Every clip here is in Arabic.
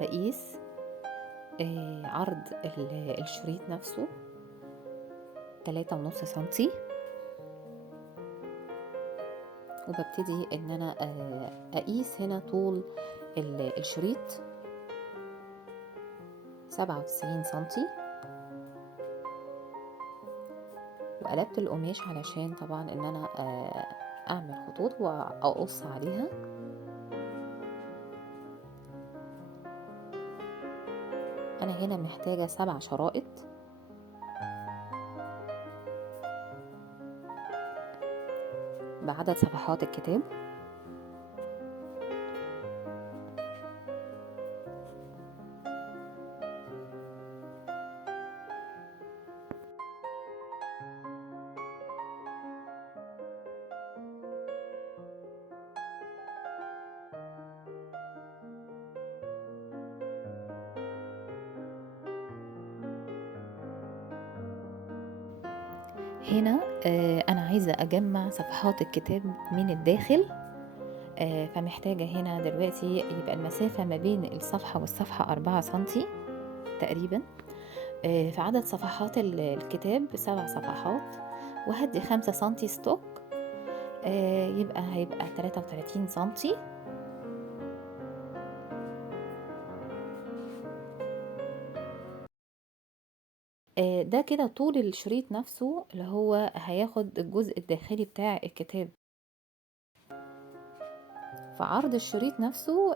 بقيس عرض الشريط نفسه 3.5 سنتي، وببتدي ان انا اقيس هنا طول الشريط 97 سنتي، وقلبت القماش علشان طبعا ان انا اعمل خطوط واقص عليها. انا هنا محتاجة 7 شرائط، بعدد صفحات الكتاب. هنا انا عايزة اجمع صفحات الكتاب من الداخل، فمحتاجة هنا دلوقتي يبقى المسافة ما بين الصفحة والصفحة 4 سنتي تقريبا. فعدد صفحات الكتاب 7 صفحات، وهدي 5 سنتي ستوك، هيبقى 33 سنتي. ده كده طول الشريط نفسه اللي هو هياخد الجزء الداخلي بتاع الكتاب. فعرض الشريط نفسه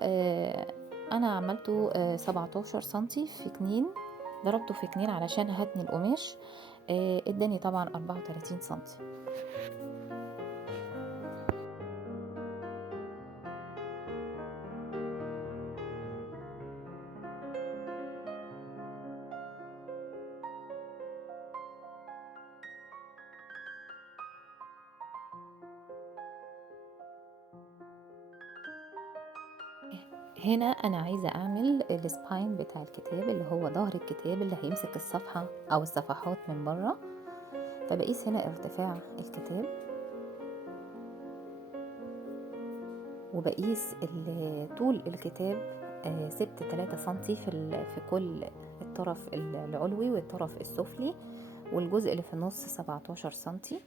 انا عملته 17 سنتي في 2، ضربته في 2 علشان هتني القماش، اداني طبعا 34 سنتي. هنا انا عايزة اعمل السباين بتاع الكتاب اللي هو ظهر الكتاب اللي هيمسك الصفحة او الصفحات من بره. فبقيس هنا ارتفاع الكتاب، وبقيس طول الكتاب، سبت 3 سنتي في كل الطرف العلوي والطرف السفلي، والجزء اللي في النص 17 سنتي.